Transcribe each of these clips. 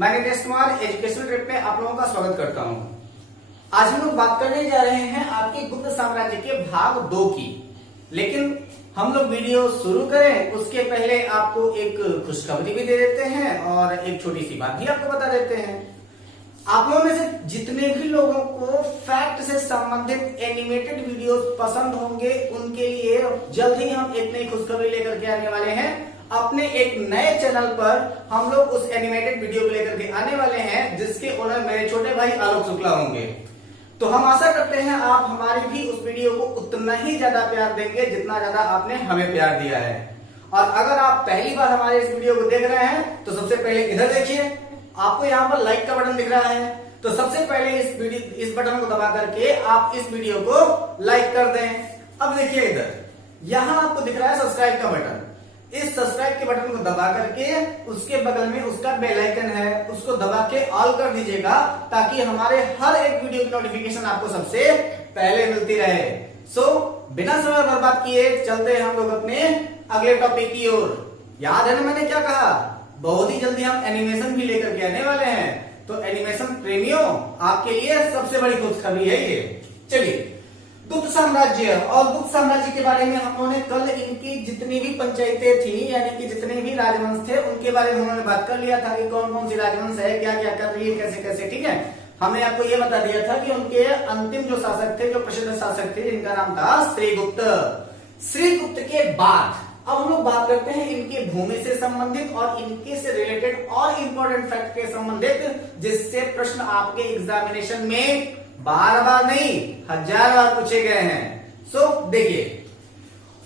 मैं Nitesh Kumar educational trip में आप लोगों का स्वागत करता हूं। आज हम लोग बात करने जा रहे हैं आपके गुप्त साम्राज्य के भाग 2 की। लेकिन हम लोग वीडियो शुरू करें उसके पहले आपको एक खुशखबरी भी दे देते हैं और एक छोटी सी बात भी आपको बता देते हैं। आप लोगों में से जितने भी लोगों को फैक्ट से संबंधित एनिमेटेड वीडियोस पसंद होंगे उनके लिए जल्द ही हम एक नई खुशखबरी लेकर के आने वाले हैं। अपने एक नए चैनल पर हम लोग उस एनिमेटेड वीडियो को लेकर के आने वाले हैं जिसके ओनर मेरे छोटे भाई आलोक शुक्ला होंगे। तो हम आशा करते हैं आप हमारी भी उस वीडियो को उतना ही ज्यादा प्यार देंगे जितना ज्यादा आपने हमें प्यार दिया है। और अगर आप पहली बार हमारे इस वीडियो को देख रहे हैं तो सबसे पहले इधर देखिए, आपको यहाँ पर लाइक का बटन दिख रहा है। तो सबसे पहले इस बटन को दबा करके आप इस वीडियो को लाइक कर दें। अब देखिए इधर, यहाँ आपको दिख रहा है सब्सक्राइब का बटन। इस सब्सक्राइब के बटन को दबा करके उसके बगल में उसका बेल आइकन है, उसको दबा के ऑल कर दीजिएगा ताकि हमारे हर एक वीडियो की नोटिफिकेशन आपको सबसे पहले मिलती रहे। बिना समय बर्बाद किए चलते हैं हम लोग अपने अगले टॉपिक की ओर। याद है ना मैंने क्या कहा, बहुत ही जल्दी हम एनिमेशन भी लेकर के आने वाले हैं। तो एनिमेशन प्रेमियों आपके लिए सबसे बड़ी खुशखबरी है ये। चलिए, गुप्त साम्राज्य और गुप्त साम्राज्य के बारे में हम लोगों ने कल इनकी जितनी भी पंचायतें थी यानी कि जितने भी राजवंश थे उनके बारे में उन्होंने बात कर लिया था कि कौन कौन सी राजवंश है, क्या क्या कर रही है, कैसे कैसे। ठीक है, हमने आपको ये बता दिया था कि उनके अंतिम जो शासक थे, जो प्रसिद्ध शासक थे, जिनका नाम था श्रीगुप्त। श्रीगुप्त के बाद अब हम लोग बात करते हैं इनके भूमि से संबंधित और इनके से रिलेटेड और इंपॉर्टेंट फैक्ट के संबंधित, जिससे प्रश्न आपके एग्जामिनेशन में बार बार नहीं 1000 बार पूछे गए हैं। देखिए,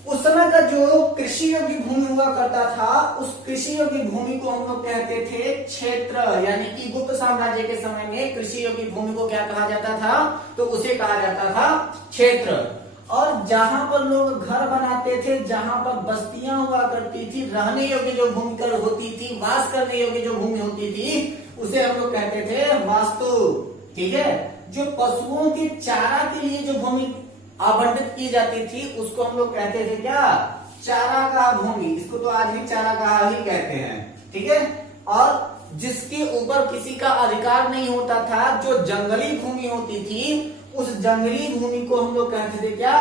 उस समय का जो कृषि योग्य भूमि हुआ करता था उस कृषि योग्य भूमि को हम लोग कहते थे क्षेत्र। यानी कि गुप्त साम्राज्य के समय में कृषि योग्य भूमि को क्या कहा जाता था, तो उसे कहा जाता था क्षेत्र। और जहां पर लोग घर बनाते थे, जहां पर बस्तियां हुआ करती थी, रहने योग्य जो भूमि कर होती थी, वास करने योग्य जो भूमि होती थी, उसे हम लोग कहते थे वास्तु। ठीक है, जो पशुओं के चारा के लिए जो भूमि आवंटित की जाती थी उसको हम लोग कहते थे क्या, चारागाह भूमि। इसको तो आज भी चारागाह ही कहते हैं। ठीक है, और जिसके ऊपर किसी का अधिकार नहीं होता था, जो जंगली भूमि होती थी, उस जंगली भूमि को हम लोग कहते थे क्या,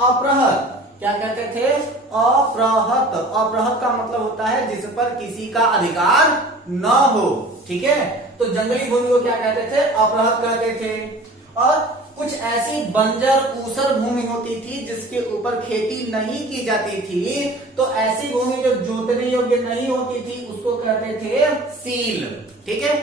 अप्रहत। क्या कहते थे, अप्रहत। अप्रहत का मतलब होता है जिस पर किसी का अधिकार न हो। ठीक है, तो जंगली भूमि को क्या कहते थे, अप्रहत कहते थे। और कुछ ऐसी बंजर ऊसर भूमि होती थी जिसके ऊपर खेती नहीं की जाती थी, तो ऐसी भूमि जो जोतने योग्य नहीं होती थी उसको कहते थे सील। ठीक है,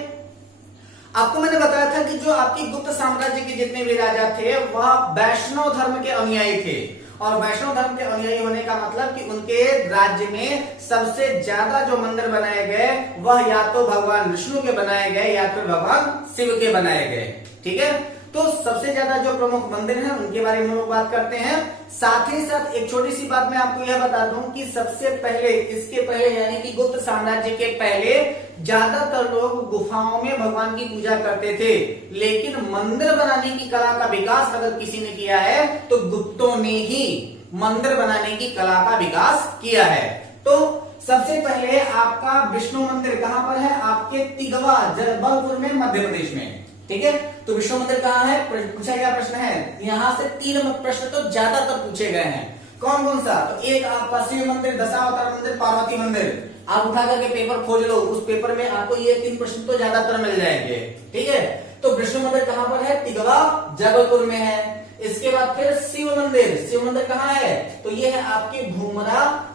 आपको मैंने बताया था कि जो आपकी गुप्त साम्राज्य के जितने भी राजा थे वह वैष्णव धर्म के अनुयायी थे। और वैष्णव धर्म के अनुयायी होने का मतलब कि उनके राज्य में सबसे ज्यादा जो मंदिर बनाए गए वह या तो भगवान विष्णु के बनाए गए या फिर भगवान शिव के बनाए गए। ठीक है, तो सबसे ज्यादा जो प्रमुख मंदिर हैं उनके बारे में हम लोग बात करते हैं। साथ ही साथ एक छोटी सी बात मैं आपको यह बता दूं कि सबसे पहले, इसके पहले यानी कि गुप्त साम्राज्य के पहले ज्यादातर लोग गुफाओं में भगवान की पूजा करते थे। लेकिन मंदिर बनाने की कला का विकास अगर किसी ने किया है तो गुप्तों ने ही मंदिर बनाने की कला का विकास किया है। तो सबसे पहले आपका विष्णु मंदिर कहां पर है, आपके तिगवा जबलपुर में, मध्य प्रदेश में। ठीक है, तो विष्णु मंदिर कहाँ है, पूछा गया प्रश्न है। यहाँ से 3 प्रश्न तो ज्यादातर पूछे गए हैं। कौन कौन सा, तो एक आपका शिव मंदिर, दशावतार मंदिर, पार्वती मंदिर। आप उठा करके पेपर खोज लो, उस पेपर में आपको ये 3 प्रश्न तो ज्यादातर मिल जाएंगे। ठीक है, तो विष्णु मंदिर कहाँ पर है, तिगवा जबलपुर में है। इसके बाद फिर शिव मंदिर, शिव मंदिर कहाँ है, तो ये है आपके भूमरा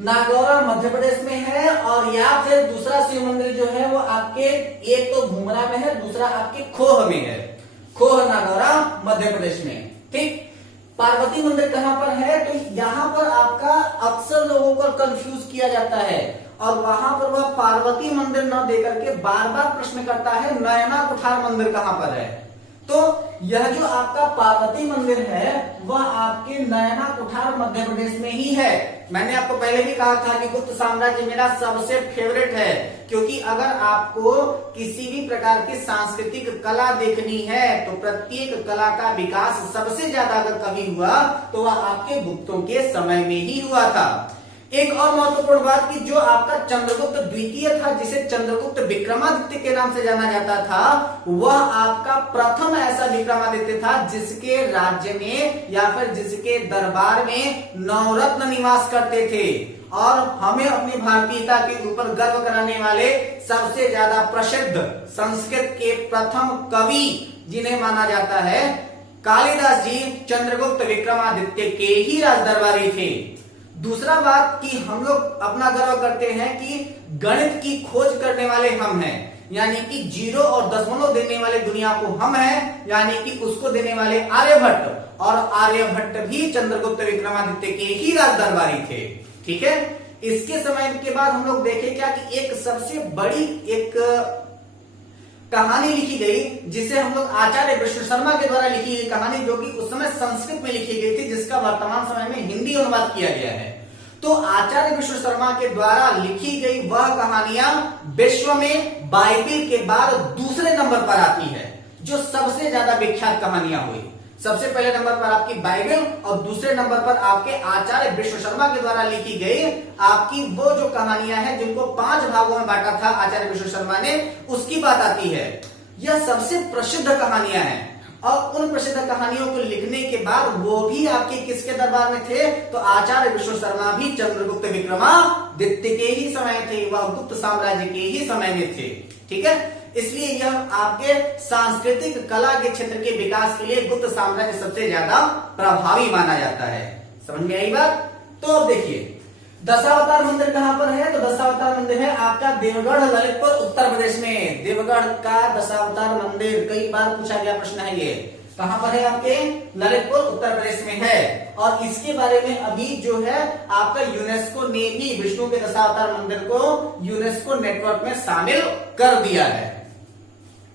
नागौर मध्य प्रदेश में है। और या फिर दूसरा शिव मंदिर जो है वो आपके, एक तो भूमरा में है, दूसरा आपके खोह में है, खोह नागौरा मध्य प्रदेश में। ठीक, पार्वती मंदिर कहां पर है, तो यहाँ पर आपका अक्सर लोगों को कंफ्यूज किया जाता है और वहां पर वह पार्वती मंदिर न देकर के बार बार प्रश्न करता है नयना कुठार मंदिर कहां पर है। तो यह जो आपका पार्वती मंदिर है वह आपके नयना कुठार मध्य प्रदेश में ही है। मैंने आपको पहले भी कहा था कि गुप्त साम्राज्य मेरा सबसे फेवरेट है, क्योंकि अगर आपको किसी भी प्रकार की सांस्कृतिक कला देखनी है तो प्रत्येक कला का विकास सबसे ज्यादा अगर कभी हुआ तो वह आपके गुप्तों के समय में ही हुआ था। एक और महत्वपूर्ण बात कि जो आपका चंद्रगुप्त द्वितीय था, जिसे चंद्रगुप्त विक्रमादित्य के नाम से जाना जाता था, वह आपका प्रथम ऐसा विक्रमादित्य था जिसके राज्य में या फिर जिसके दरबार में नवरत्न निवास करते थे। और हमें अपनी भारतीयता के ऊपर गर्व कराने वाले सबसे ज्यादा प्रसिद्ध संस्कृत के प्रथम कवि जिन्हें माना जाता है कालिदास जी, चंद्रगुप्त विक्रमादित्य के ही राजदरबारी थे। दूसरा बात कि हम लोग अपना गर्व करते हैं कि गणित की खोज करने वाले हम हैं, यानी कि जीरो और दशमलव देने वाले दुनिया को हम हैं, यानी कि उसको देने वाले आर्यभट्ट, और आर्यभट्ट भी चंद्रगुप्त विक्रमादित्य के ही राजदरबारी थे। ठीक है, इसके समय के बाद हम लोग देखें क्या कि एक सबसे बड़ी एक कहानी लिखी गई जिसे हम लोग आचार्य विष्णु शर्मा के द्वारा लिखी गई कहानी, जो कि उस समय संस्कृत में लिखी गई थी, जिसका वर्तमान समय में हिंदी अनुवाद किया गया है। तो आचार्य विष्णु शर्मा के द्वारा लिखी गई वह कहानियां विश्व में बाइबिल के बाद दूसरे नंबर पर आती है, जो सबसे ज्यादा विख्यात कहानियां हुई। सबसे पहले नंबर पर आपकी बाइबिल और दूसरे नंबर पर आपके आचार्य विष्णु शर्मा के द्वारा लिखी गई आपकी वो जो कहानियां हैं जिनको 5 भागों में बांटा था आचार्य विष्णु शर्मा ने, उसकी बात आती है। यह सबसे प्रसिद्ध कहानियां हैं, और उन प्रसिद्ध कहानियों को लिखने के बाद वो भी आपके किसके दरबार में थे, तो आचार्य विष्णु शर्मा भी चंद्रगुप्त विक्रमादित्य के ही समय थे, वह गुप्त साम्राज्य के ही समय में थे। ठीक है, इसलिए यह आपके सांस्कृतिक कला के क्षेत्र के विकास के लिए गुप्त साम्राज्य सबसे ज्यादा प्रभावी माना जाता है। समझ में आई बात? तो अब देखिए दशावतार मंदिर कहां पर है, तो दशावतार मंदिर है आपका देवगढ़ ललितपुर उत्तर प्रदेश में। देवगढ़ का दशावतार मंदिर कई बार पूछा गया प्रश्न है, ये कहां पर है आपके ललितपुर उत्तर प्रदेश में है। और इसके बारे में अभी जो है आपका यूनेस्को ने भी विष्णु के दशावतार मंदिर को यूनेस्को नेटवर्क में शामिल कर दिया है।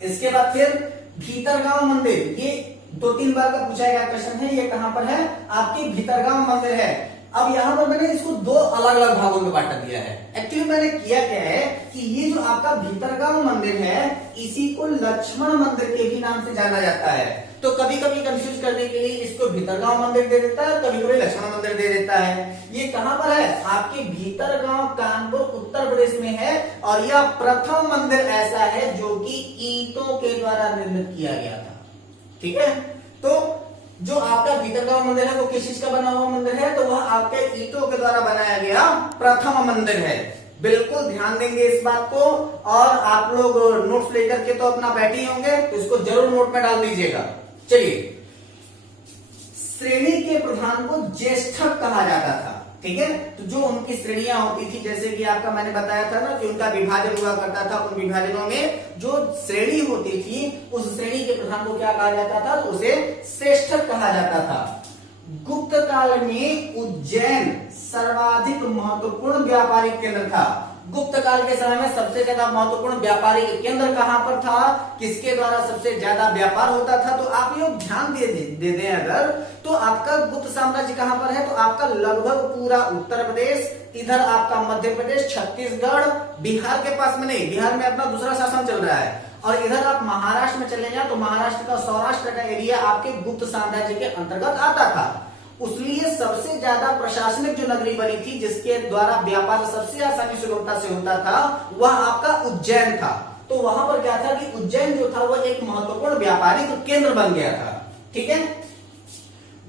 इसके बाद फिर भीतरगांव मंदिर, ये 2-3 बार का पूछा गया क्वेश्चन है, ये कहां पर है आपके भीतरगांव मंदिर है। अब यहाँ पर मैंने इसको 2 अलग अलग भागों में बांट दिया है। एक्चुअली मैंने किया क्या है कि ये जो आपका भीतरगांव मंदिर है, इसी को लक्ष्मण मंदिर के भी नाम से जाना जाता है। तो कभी कभी कंफ्यूज करने के लिए इसको भीतरगांव मंदिर दे देता है, कभी कभी लक्ष्मण मंदिर दे देता है। ये कहां पर है आपके भीतरगांव कानपुर उत्तर प्रदेश में है, और यह प्रथम मंदिर ऐसा है जो कि ईंटों के द्वारा निर्मित किया गया था। ठीक है, तो जो आपका भीतरगांव मंदिर है वो किस चीज का बना हुआ मंदिर है, तो वह आपके ईंटों के द्वारा बनाया गया प्रथम मंदिर है। बिल्कुल ध्यान देंगे इस बात को, और आप लोग नोट्स लेकर के तो अपना बैठे ही होंगे, तो इसको जरूर नोट में डाल दीजिएगा। चलिए, श्रेणी के प्रधान को ज्येष्ठक कहा जाता था। ठीक है, तो जो उनकी श्रेणियां होती थी, जैसे कि आपका मैंने बताया था ना कि उनका विभाजन हुआ करता था, उन विभाजनों में जो श्रेणी होती थी उस श्रेणी के प्रधान को क्या कहा जाता था, तो उसे श्रेष्ठक कहा जाता था। गुप्त काल में उज्जैन सर्वाधिक महत्वपूर्ण व्यापारिक केंद्र था। गुप्त काल के समय में सबसे ज्यादा महत्वपूर्ण व्यापारिक केंद्र कहां पर था, किसके द्वारा सबसे ज्यादा व्यापार होता था, तो आप लोग ध्यान दे दें अगर, तो आपका गुप्त साम्राज्य कहां पर है, तो आपका लगभग पूरा उत्तर प्रदेश, इधर आपका मध्य प्रदेश, छत्तीसगढ़, बिहार के पास में नहीं, बिहार में अपना दूसरा शासन चल रहा है, और इधर आप महाराष्ट्र में चले जाए तो महाराष्ट्र का सौराष्ट्र का एरिया आपके गुप्त साम्राज्य के अंतर्गत आता था। उसलिए सबसे ज्यादा प्रशासनिक जो नगरी बनी थी, जिसके द्वारा व्यापार सबसे आसानी सुगमता से होता था, वह आपका उज्जैन था। तो वहां पर क्या था कि उज्जैन जो था वह एक महत्वपूर्ण व्यापारिक केंद्र बन गया था। ठीक है,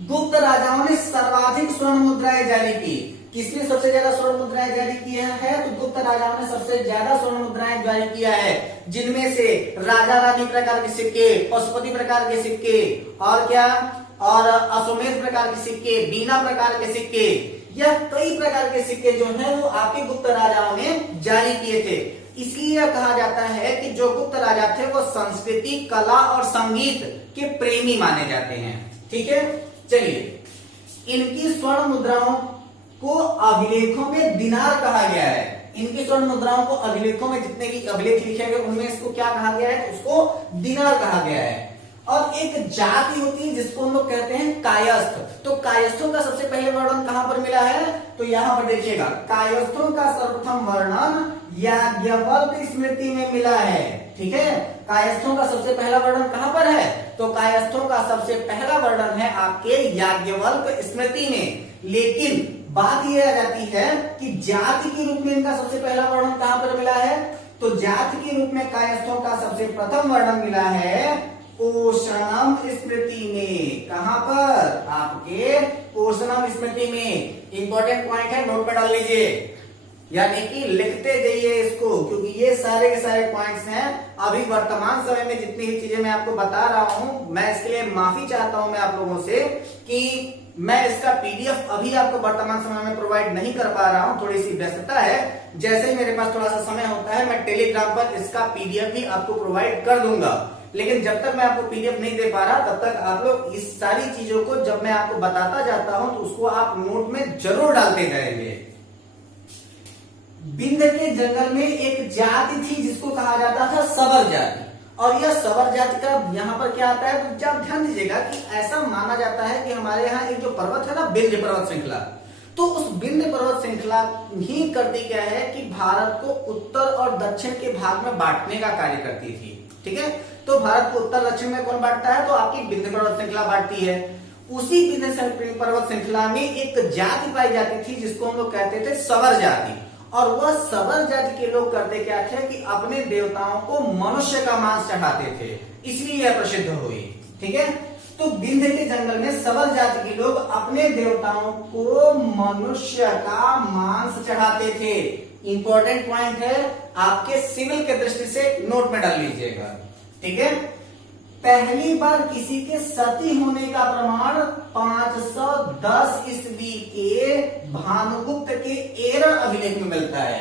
गुप्त राजाओं ने सर्वाधिक स्वर्ण मुद्राएं जारी की। किसने सबसे ज्यादा स्वर्ण मुद्राएं जारी किया है, तो गुप्त राजाओं ने सबसे ज्यादा स्वर्ण मुद्राएं जारी किया है, जिनमें से राजा रानी प्रकार के सिक्के, पशुपति प्रकार के सिक्के, और क्या, और अश्वमेध प्रकार के सिक्के, बीना प्रकार के सिक्के, यह कई प्रकार के सिक्के जो हैं वो आपके गुप्त राजाओं ने जारी किए थे। इसलिए कहा जाता है कि जो गुप्त राजा थे वो संस्कृति, कला और संगीत के प्रेमी माने जाते हैं। ठीक है, चलिए, इनकी स्वर्ण मुद्राओं को अभिलेखों में दिनार कहा गया है। इनकी स्वर्ण मुद्राओं को अभिलेखों में जितने भी अभिलेख लिखे गए उनमें इसको क्या कहा गया है, उसको दिनार कहा गया है। और एक जाति होती है जिसको हम लोग कहते हैं कायस्थ। तो कायस्थों का सबसे पहले वर्णन कहां पर मिला है, तो यहां पर देखिएगा, कायस्थों का सर्वप्रथम वर्णन याज्ञवल्क्य स्मृति में मिला है। ठीक है, कायस्थों का सबसे पहला वर्णन कहां पर है, तो कायस्थों का सबसे पहला वर्णन है आपके याज्ञवल्क्य स्मृति में। लेकिन बात ये आ जाती है कि जाति के रूप में इनका सबसे पहला वर्णन कहां पर मिला है? तो जाति के रूप में कायस्थों का सबसे प्रथम वर्णन मिला है ओशनम स्मृति में। कहां पर? आपके ओशनम स्मृति में। इंपॉर्टेंट पॉइंट है, नोट पे डाल लीजिए, यानी कि लिखते जाइए इसको, क्योंकि ये सारे के सारे पॉइंट्स हैं। अभी वर्तमान समय में जितनी भी चीजें मैं आपको बता रहा हूं, मैं इसके लिए माफी चाहता हूं मैं आप लोगों से कि मैं इसका पीडीएफ अभी आपको वर्तमान समय में प्रोवाइड नहीं कर पा रहा हूं, थोड़ी सी व्यस्तता है। जैसे ही मेरे पास थोड़ा सा समय होता है मैं टेलीग्राम पर इसका पीडीएफ भी आपको प्रोवाइड कर दूंगा। लेकिन जब तक मैं आपको पीडीएफ नहीं दे पा रहा, तब तक आप लोग इस सारी चीजों को जब मैं आपको बताता जाता हूं तो उसको आप नोट में जरूर डालते जाएंगे। विंध्य के जंगल में एक जाति थी जिसको कहा जाता था सबर जाति, और यह सबर जाति का यहाँ पर क्या आता है? तो जब ध्यान दीजिएगा कि ऐसा माना जाता है कि हमारे यहाँ एक जो पर्वत है ना, विंध्य पर्वत श्रृंखला, तो उस विंध्य पर्वत श्रृंखला ही करती क्या है कि भारत को उत्तर और दक्षिण के भाग में बांटने का कार्य करती थी। ठीक है, तो भारत को उत्तर दक्षिण में कौन बांटता है? तो आपकी विंध्य पर्वत श्रृंखला बांटती है। उसी विंध्य पर्वत श्रृंखला में एक जाति पाई जाती थी जिसको हम लोग कहते थे सबर जाति, और वह सबर जाति के लोग करते क्या थे कि अपने देवताओं को मनुष्य का मांस चढ़ाते थे, इसलिए यह प्रसिद्ध हुई। ठीक है, तो विंध्य के जंगल में सबर जाति के लोग अपने देवताओं को मनुष्य का मांस चढ़ाते थे। इंपॉर्टेंट पॉइंट है, आपके सिविल के दृष्टि से नोट में डाल लीजिएगा। ठीक है, पहली बार किसी के सती होने का प्रमाण 510 ईस्वी के भानुगुप्त के एरर अभिलेख में मिलता है।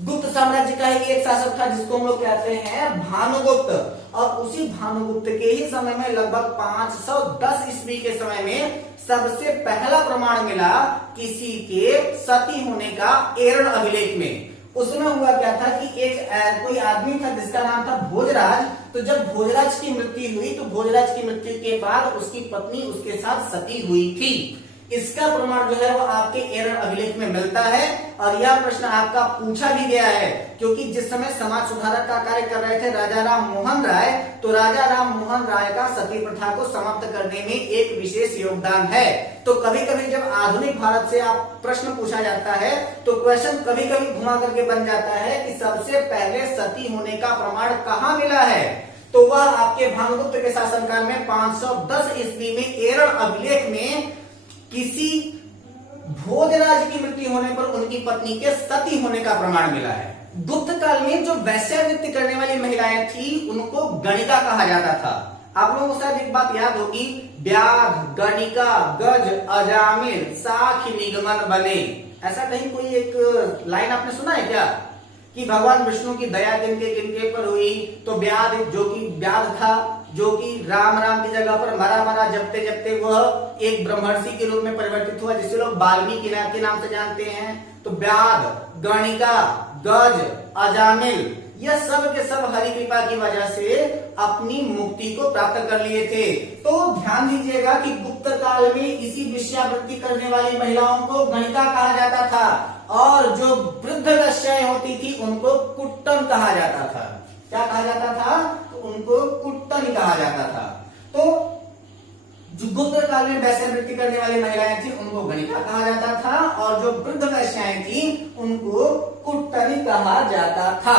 गुप्त साम्राज्य का ही एक शासक था जिसको हम लोग कहते हैं भानुगुप्त, और उसी भानुगुप्त के ही समय में लगभग 510 ईस्वी के समय में सबसे पहला प्रमाण मिला किसी के सती होने का एरर अभिलेख में। उसमें हुआ क्या था कि एक कोई आदमी था जिसका नाम था भोजराज। तो जब भोजराज की मृत्यु हुई तो भोजराज की मृत्यु के बाद उसकी पत्नी उसके साथ सती हुई थी। इसका प्रमाण जो है वो आपके एरर अभिलेख में मिलता है, और यह प्रश्न आपका पूछा भी गया है, क्योंकि जिस समय समाज सुधारक का कार्य कर रहे थे राजा राम मोहन राय, तो राजा राम मोहन राय का सती प्रथा को समाप्त करने में एक विशेष योगदान है। तो कभी कभी जब आधुनिक भारत से आप प्रश्न पूछा जाता है तो क्वेश्चन कभी कभी घुमा करके बन जाता है कि सबसे पहले सती होने का प्रमाण कहाँ मिला है? तो वह आपके भानुगुप्त के शासनकाल में 510 ईस्वी में एरर अभिलेख में किसी भोजराज की मृत्यु होने पर उनकी पत्नी के सती होने का प्रमाण मिला है। गुप्त काल में जो वैश्यावृत्ति करने वाली महिलाएं थी उनको गणिका कहा जाता था। आप लोगों को शायद एक बात याद होगी, व्याध, गणिका, गज, अजामिल, साखी निगमन बने। ऐसा कहीं कोई एक लाइन आपने सुना है क्या कि भगवान विष्णु की दया किनके पर हुई? तो व्याध, जो कि व्याध था, जो कि राम राम की जगह पर मरा जपते जपते वह एक ब्रह्मर्षि के रूप में परिवर्तित हुआ, जिसे लोग वाल्मीकि के नाम से जानते हैं। तो व्याध, गणिका, गज, अजामिल, यह सब के सब हरि कृपा की वजह से अपनी मुक्ति को प्राप्त कर लिए थे। तो ध्यान दीजिएगा कि गुप्त काल में इसी वेश्यावृत्ति करने वाली महिलाओं को गणिका कहा जाता था, और जो वृद्ध वेश्याएं होती थी उनको कुट्टन कहा जाता था। क्या कहा जाता था? तो उनको कुट्टन कहा जाता था। तो जो गुप्त काल में वैश्यावृत्ति करने वाली महिलाएं थी उनको गणिका कहा जाता था, और जो वृद्ध वेश्याएं थी उनको कुट्टनी कहा जाता था।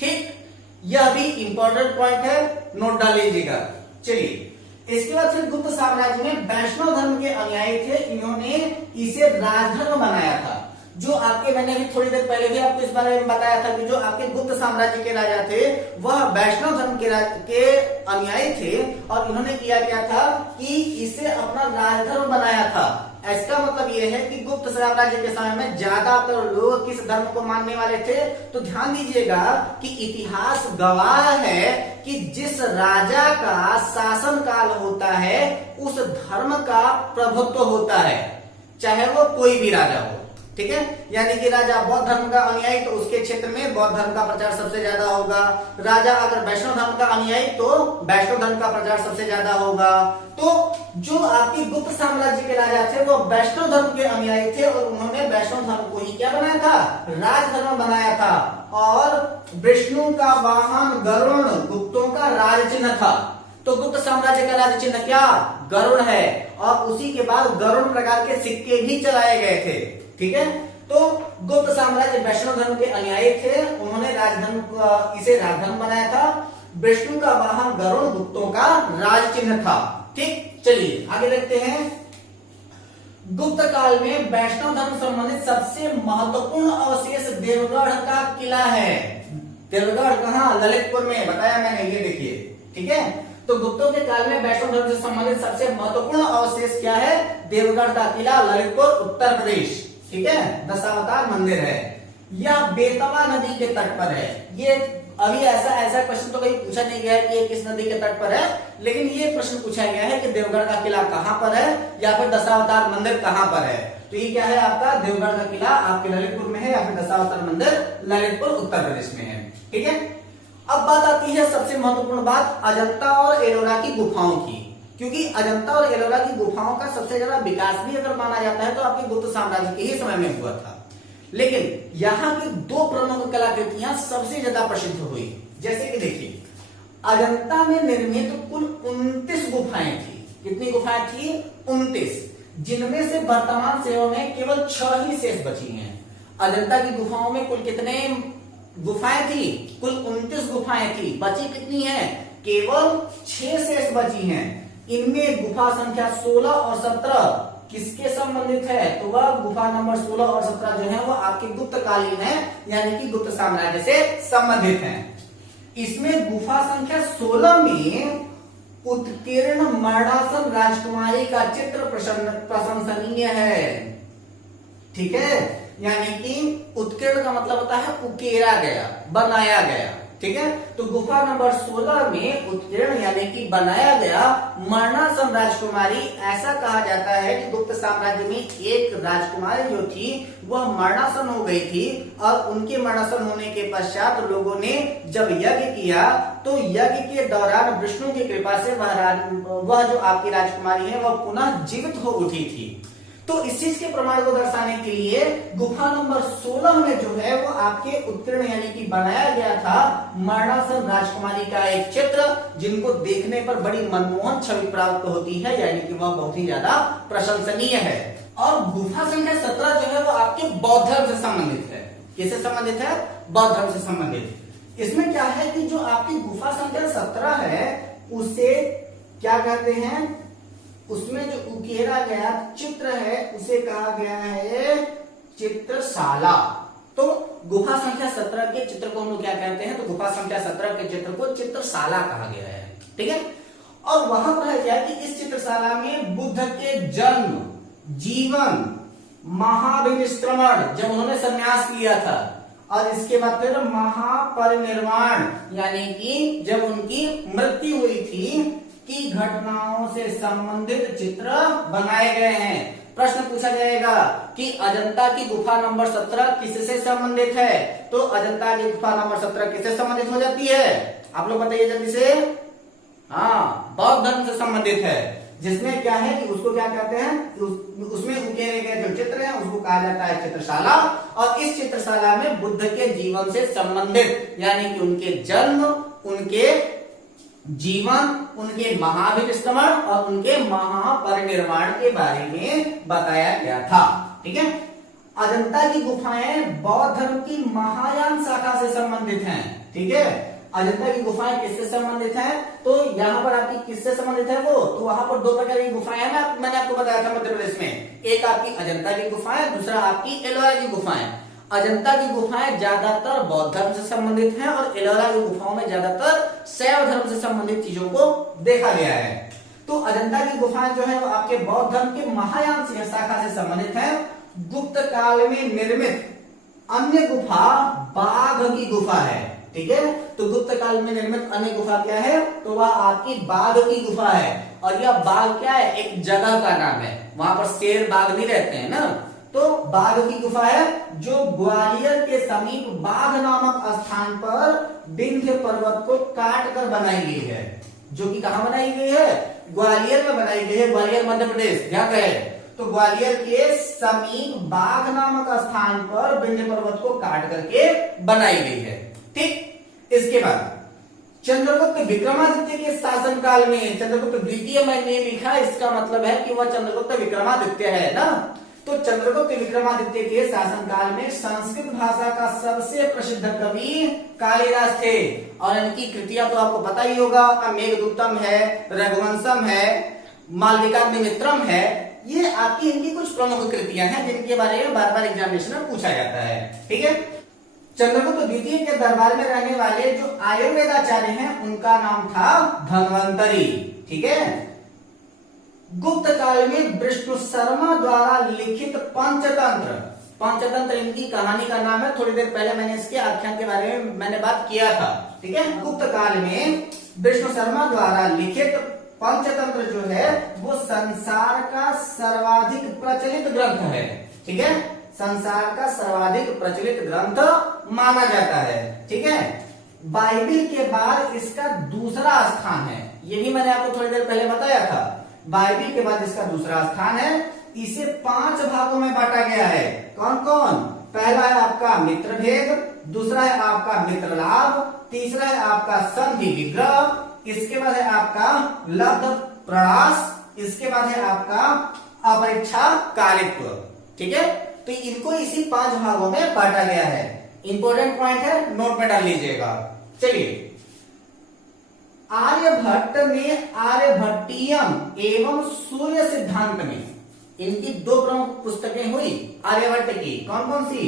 ठीक, यह भी इंपॉर्टेंट पॉइंट है, नोट डाल लीजिएगा। चलिए, इसके बाद फिर गुप्त साम्राज्य में वैष्णव धर्म के अनुयायी थे, इन्होंने इसे राजधर्म बनाया था। जो आपके, मैंने भी थोड़ी देर पहले भी आपको इस बारे में बताया था कि जो आपके गुप्त साम्राज्य के राजा थे वह वैष्णव धर्म के अनुयायी थे, और इन्होंने किया क्या था कि इसे अपना राजधर्म बनाया था। इसका मतलब यह है कि गुप्त साम्राज्य के समय में ज्यादातर लोग किस धर्म को मानने वाले थे? तो ध्यान दीजिएगा कि इतिहास गवाह है कि जिस राजा का शासन काल होता है उस धर्म का प्रभुत्व होता है, चाहे वो कोई भी राजा हो। ठीक है, यानी कि राजा बौद्ध धर्म का अनुयायी तो उसके क्षेत्र में बौद्ध धर्म का प्रचार सबसे ज्यादा होगा। राजा अगर वैष्णव धर्म का अनुयायी तो वैष्णव धर्म का प्रचार सबसे ज्यादा होगा। तो जो आपकी गुप्त साम्राज्य के राजा थे वो वैष्णव धर्म के अनुयायी थे, और उन्होंने वैष्णव धर्म को ही क्या बनाया था? राजधर्म बनाया था। और विष्णु का वाहन गरुण गुप्तों का राज चिन्ह था। तो गुप्त साम्राज्य का राज चिन्ह क्या? गरुड़ है, और उसी के बाद गरुड़ प्रकार के सिक्के भी चलाए गए थे। ठीक है। तो गुप्त साम्राज्य वैष्णव धर्म के अनुयायी थे, उन्होंने इसे राजधर्म बनाया था। विष्णु का वाहन गरुड़ गुप्तों का राज चिन्ह था। ठीक, चलिए आगे देखते हैं। गुप्त काल में वैष्णव धर्म संबंधित सबसे महत्वपूर्ण अवशेष देवगढ़ का किला है। देवगढ़ कहाँ? ललितपुर में, बताया मैंने, ये देखिए, ठीक है। तो गुप्तों के काल में वैष्णव धर्म से संबंधित सबसे महत्वपूर्ण अवशेष क्या है? देवगढ़ का किला, ललितपुर, उत्तर प्रदेश, ठीक है। दशावतार मंदिर है। यह बेतवा नदी के तट पर है। ये अभी ऐसा क्वेश्चन तो कहीं पूछा नहीं गया है कि ये किस नदी के तट पर है, लेकिन ये प्रश्न पूछा गया है कि देवगढ़ का किला कहां पर है या फिर दशावतार मंदिर कहां पर है। तो ये क्या है आपका? देवगढ़ का किला आपके ललितपुर में है या फिर दशावतार मंदिर ललितपुर उत्तर प्रदेश में है, ठीक है। अब बात आती है सबसे महत्वपूर्ण बात, अजंता और एलोरा की गुफाओं की। क्योंकि अजंता और एलोरा की गुफाओं का सबसे ज्यादा विकास भी अगर माना जाता है तो आपके गुप्त साम्राज्य के ही समय में हुआ था। लेकिन यहाँ की दो प्रमुख कलाकृतियां सबसे ज्यादा प्रसिद्ध हुई। जैसे कि देखिए, अजंता में निर्मित कुल 29 गुफाएं थी। कितनी गुफाएं थी? 29, जिनमें से वर्तमान सेवा में केवल 6 ही शेष बची हैं। अजंता की गुफाओं में कुल कितने गुफाएं थी? कुल 29 गुफाएं थी। बची कितनी है? केवल 6 शेष बची हैं। इनमें गुफा संख्या 16 और 17 किसके संबंधित है? तो वह गुफा नंबर 16 और 17 जो है वो आपके गुप्त कालीन है, यानी कि गुप्त साम्राज्य से संबंधित है। इसमें गुफा संख्या 16 में उत्कीर्ण मरणासन राजकुमारी का चित्र प्रशंसनीय है, ठीक है। यानी कि उत्कीर्ण का मतलब होता है उकेरा गया, बनाया गया, ठीक है। तो गुफा नंबर 16 में उत्कीर्ण यानी कि बनाया गया मरणासन राजकुमारी, ऐसा कहा जाता है कि गुप्त साम्राज्य में एक राजकुमारी जो थी वह मरणासन हो गई थी, और उनके मरणासन होने के पश्चात लोगों ने जब यज्ञ किया तो यज्ञ के दौरान विष्णु की कृपा से वह जो आपकी राजकुमारी है वह पुनः जीवित हो उठी थी। तो इस चीज के प्रमाण को दर्शाने के लिए गुफा नंबर 16 में जो है वो आपके उत्कीर्ण यानी कि बनाया गया था मरणासन राजकुमारी का एक चित्र, जिनको देखने पर बड़ी मनमोहन छवि प्राप्त होती है, यानी कि वह बहुत ही ज्यादा प्रशंसनीय है। और गुफा संख्या 17 जो है वो आपके बौद्ध धर्म से संबंधित है। किससे संबंधित है? बौद्ध धर्म से संबंधित। इसमें क्या है कि जो आपकी गुफा संख्या 17 है उसे क्या कहते हैं? उसमें जो उकेरा गया चित्र है उसे कहा गया है चित्रशाला। तो गुफा संख्या 17 के चित्र को हम लोग क्या कहते हैं? तो गुफा संख्या 17 के चित्र को चित्रशाला कहा गया है, ठीक है। और वहां पर है क्या कि इस चित्रशाला में बुद्ध के जन्म, जीवन, महाविनिष्क्रमण जब उन्होंने संन्यास लिया था, और इसके बाद फिर महापरिनिर्वाण यानी कि जब उनकी मृत्यु हुई थी की घटनाओं से संबंधित चित्र बनाए गए हैं। प्रश्न पूछा जाएगा कि अजंता की गुफा नंबर 17 किससे संबंधित है? तो अजंता की गुफा नंबर 17 किससे संबंधित हो जाती है? आप लोग बताइए जल्दी से। हाँ, बौद्ध धर्म से संबंधित है, जिसमें क्या है कि उसको क्या कहते हैं? उसमें उकेरे गए जो चित्र है उसको कहा जाता है चित्रशाला। और इस चित्रशाला में बुद्ध के जीवन से संबंधित यानी कि उनके जन्म, उनके जीवन, उनके महाविनिष्क्रमण और उनके महापरिनिर्वाण के बारे में बताया गया था, ठीक है। अजंता की गुफाएं बौद्ध धर्म की महायान शाखा से संबंधित हैं, ठीक है। अजंता की गुफाएं किससे संबंधित हैं? तो यहाँ पर आपकी किससे संबंधित है वो? तो वहां पर 2 प्रकार की गुफाएं हैं, मैंने आपको बताया था मध्य प्रदेश में। एक आपकी अजंता की गुफाएं, दूसरा आपकी एलोरा की गुफाएं। अजंता की गुफाएं ज्यादातर बौद्ध धर्म से संबंधित हैं और एलोरा की गुफाओं में ज्यादातर शैव धर्म से संबंधित चीजों को देखा गया है। तो अजंता की गुफाएं जो है वो आपके बौद्ध धर्म के महायान शाखा से संबंधित है। गुप्त काल में निर्मित अन्य गुफा बाघ की गुफा है, ठीक है। तो गुप्त काल में निर्मित अन्य गुफा क्या है? तो वह आपकी बाघ की गुफा है। और यह बाघ क्या है? एक जगह का नाम है, वहां पर शेर बाघ नहीं रहते हैं ना। तो बाघ की गुफा है जो ग्वालियर के समीप बाघ नामक स्थान पर विंध्य पर्वत को काट कर बनाई गई है। जो कि कहां बनाई गई है? ग्वालियर में बनाई गई है, ग्वालियर मध्य प्रदेश, ध्यान रहे। तो ग्वालियर के समीप बाघ नामक स्थान पर विंध्य पर्वत को काट करके बनाई गई है, ठीक। इसके बाद चंद्रगुप्त विक्रमादित्य के शासनकाल में, चंद्रगुप्त द्वितीय मैंने लिखा, इसका मतलब है कि वह चंद्रगुप्त विक्रमादित्य है ना। तो तो चंद्रगुप्त विक्रमादित्य के शासनकाल में संस्कृत भाषा का सबसे प्रसिद्ध कवि कालिदास थे। और इनकी कृतियां तो आपको पता ही होगा, मेघदूतम है, रघुवंशम है, मालविकाग्निमित्रम है। ये आपकी इनकी कुछ प्रमुख कृतियां हैं जिनके बारे में बार बार एग्जामिनेशन में पूछा जाता है। ठीक है, चंद्रगुप्त द्वितीय के दरबार में रहने वाले जो आयुर्वेदाचार्य हैं उनका नाम था धन्वंतरी। ठीक है, गुप्त काल में विष्णु शर्मा द्वारा लिखित पंचतंत्र, पंचतंत्र इनकी कहानी का नाम है। थोड़ी देर पहले मैंने इसके आख्यान के बारे में मैंने बात किया था। ठीक है, गुप्त काल में विष्णु शर्मा द्वारा लिखित पंचतंत्र जो है वो संसार का सर्वाधिक प्रचलित ग्रंथ है। ठीक है, संसार का सर्वाधिक प्रचलित ग्रंथ माना जाता है। ठीक है, बाइबिल के बाद इसका दूसरा स्थान है। ये भी मैंने आपको थोड़ी देर पहले बताया था। बाइबिल के बाद इसका दूसरा स्थान है। इसे 5 भागों में बांटा गया है। कौन कौन? पहला है आपका मित्र भेद, दूसरा है आपका मित्र लाभ, तीसरा है आपका संधि विग्रह, इसके बाद है आपका लब्ध प्रयास, इसके बाद है आपका अपरीक्षा कालित्व। ठीक है, तो इनको इसी 5 भागों में बांटा गया है। इंपॉर्टेंट पॉइंट है, नोट में डाल लीजिएगा। चलिए, आर्यभट्ट ने आर्यभट्टियम एवं सूर्य सिद्धांत में इनकी 2 प्रमुख पुस्तकें हुई आर्यभट्ट की। कौन कौन सी?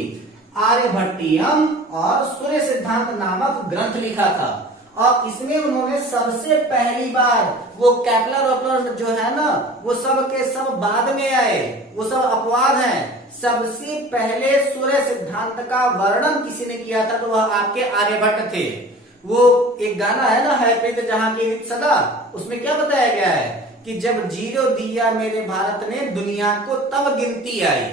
आर्यभट्टियम और सूर्य सिद्धांत नामक ग्रंथ लिखा था। और इसमें उन्होंने सबसे पहली बार वो कैपलर वपलर जो है ना, वो सब के सब बाद में आए, वो सब अपवाद हैं। सबसे पहले सूर्य सिद्धांत का वर्णन किसी ने किया था तो वह आपके आर्यभट्ट थे। वो एक गाना है ना, है प्रीत जहां की सदा, उसमें क्या बताया गया है कि जब 0 दिया मेरे भारत ने दुनिया को तब गिनती आई।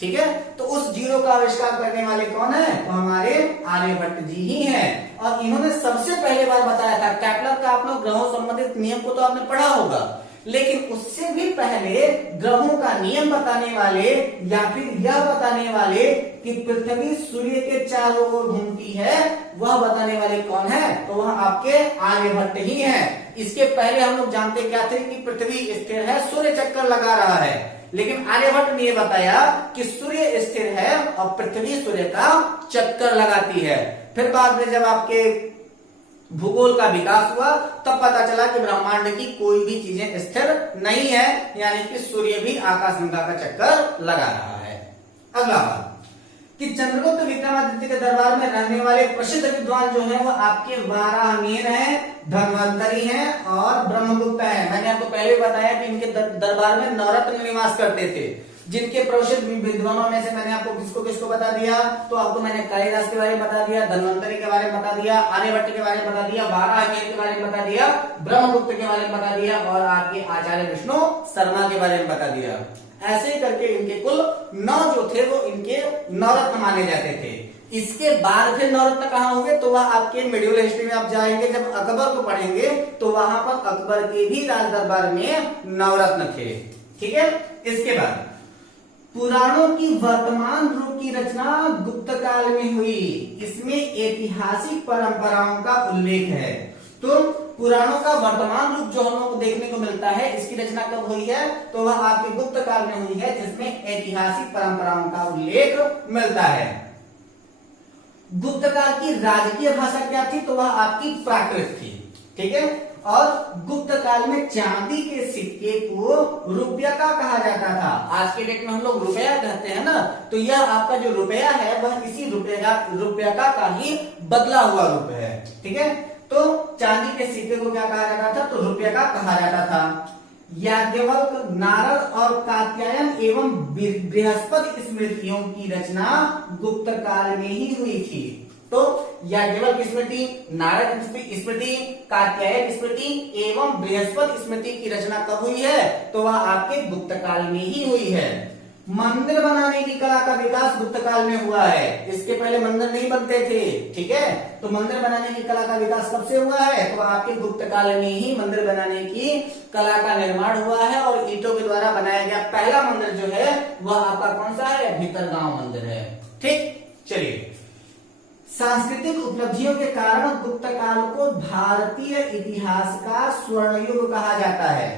ठीक है, तो उस 0 का आविष्कार करने वाले कौन है? तो हमारे आर्यभट्ट जी ही हैं। और इन्होंने सबसे पहले बार बताया था। कैपलर का आप लोग ग्रहों संबंधित नियम को तो आपने पढ़ा होगा, लेकिन उससे भी पहले ग्रहों का नियम बताने वाले या फिर यह बताने वाले कि पृथ्वी सूर्य के चारों ओर घूमती है, वह बताने वाले कौन है? तो वह आपके आर्यभट्ट ही हैं। इसके पहले हम लोग जानते क्या थे कि पृथ्वी स्थिर है, सूर्य चक्कर लगा रहा है। लेकिन आर्यभट्ट ने यह बताया कि सूर्य स्थिर है और पृथ्वी सूर्य का चक्कर लगाती है। फिर बाद में जब आपके भूगोल का विकास हुआ तब पता चला कि ब्रह्मांड की कोई भी चीजें स्थिर नहीं है, यानी कि सूर्य भी आकाशगंगा का चक्कर लगा रहा है। अगला बात कि चंद्रगुप्त विक्रमादित्य के दरबार में रहने वाले प्रसिद्ध विद्वान जो है वो आपके वाराहमिहिर हैं, धन्वंतरी हैं और ब्रह्मगुप्त हैं। मैंने आपको पहले बताया कि इनके दरबार में नवरत्न निवास करते थे। जिनके प्रसिद्ध विद्वानों में से मैंने आपको किसको किसको बता दिया? तो आपको मैंने कालिदास के बारे में बता दिया, धन्वंतरी के बारे में बता दिया, आर्यभट्ट के बारे में बता दिया, वाराहमिहिर के बारे में बता दिया, ब्रह्मगुप्त के बारे में बता दिया और आपके आचार्य विष्णु शर्मा के बारे में बता दिया। ऐसे ही करके इनके कुल 9 जो थे वो इनके नवरत्न माने जाते थे। इसके बाद फिर नवरत्न कहाँ हुए? तो वह आपके मेडिवल हिस्ट्री में आप जाएंगे, जब अकबर को पढ़ेंगे तो वहां पर अकबर के भी राज दरबार में नवरत्न थे। ठीक है, इसके बाद पुराणों की वर्तमान रूप की रचना गुप्त काल में हुई। इसमें ऐतिहासिक परंपराओं का उल्लेख है। तो पुराणों का वर्तमान रूप जो हम लोग को देखने को मिलता है, इसकी रचना कब हुई है? तो वह आपके गुप्त काल में हुई है, जिसमें ऐतिहासिक परंपराओं का उल्लेख मिलता है। गुप्त काल की राजकीय भाषा क्या थी? तो वह आपकी प्राकृत थी। ठीक है, और गुप्त काल में चांदी के सिक्के को रुपया का कहा जाता था। आज के डेट में हम लोग रुपया कहते हैं ना, तो यह आपका जो रुपया है वह इसी रुपया का ही बदला हुआ रूप है। ठीक है, तो चांदी के सिक्के को क्या कहा जाता था? तो रुपया का कहा जाता था। याज्ञवल्क, नारद और कात्यायन एवं बृहस्पति स्मृतियों की रचना गुप्त काल में ही हुई थी। तो याज्ञवल्क स्मृति, नारद स्मृति, कात्यायन स्मृति एवं बृहस्पति स्मृति की रचना कब हुई है? तो वह आपके गुप्त काल में ही हुई है। मंदिर बनाने की कला का विकास गुप्त काल में हुआ है। इसके पहले मंदिर नहीं बनते थे। ठीक है, तो मंदिर बनाने की कला का विकास कब से हुआ है? तो आपके गुप्त काल में ही मंदिर बनाने की कला का निर्माण हुआ है। और ईंटों के द्वारा बनाया गया पहला मंदिर जो है वह आपका कौन सा है? भीतरगांव मंदिर है। ठीक, चलिए, सांस्कृतिक उपलब्धियों के कारण गुप्त काल को भारतीय इतिहास का स्वर्ण युग कहा जाता है।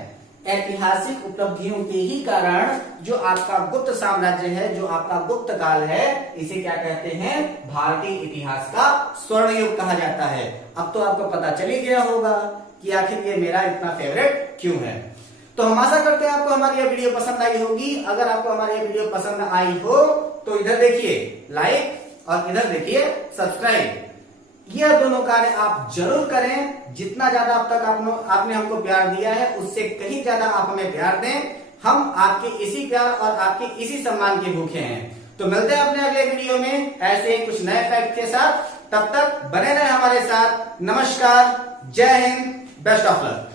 ऐतिहासिक उपलब्धियों के ही कारण जो आपका गुप्त साम्राज्य है, जो आपका गुप्त काल है, इसे क्या कहते हैं? भारतीय इतिहास का स्वर्ण युग कहा जाता है। अब तो आपको पता चल ही गया होगा कि आखिर ये मेरा इतना फेवरेट क्यों है। तो हम आशा करते हैं आपको हमारी यह वीडियो पसंद आई होगी। अगर आपको हमारी यह वीडियो पसंद आई हो तो इधर देखिए लाइक और इधर देखिए सब्सक्राइब, यह दोनों कार्य आप जरूर करें। जितना ज्यादा अब तक आपने हमको प्यार दिया है उससे कहीं ज्यादा आप हमें प्यार दें। हम आपके इसी प्यार और आपके इसी सम्मान के भूखे हैं। तो मिलते हैं अपने अगले वीडियो में ऐसे कुछ नए फैक्ट के साथ। तब तक बने रहे हमारे साथ। नमस्कार, जय हिंद, बेस्ट ऑफ लक।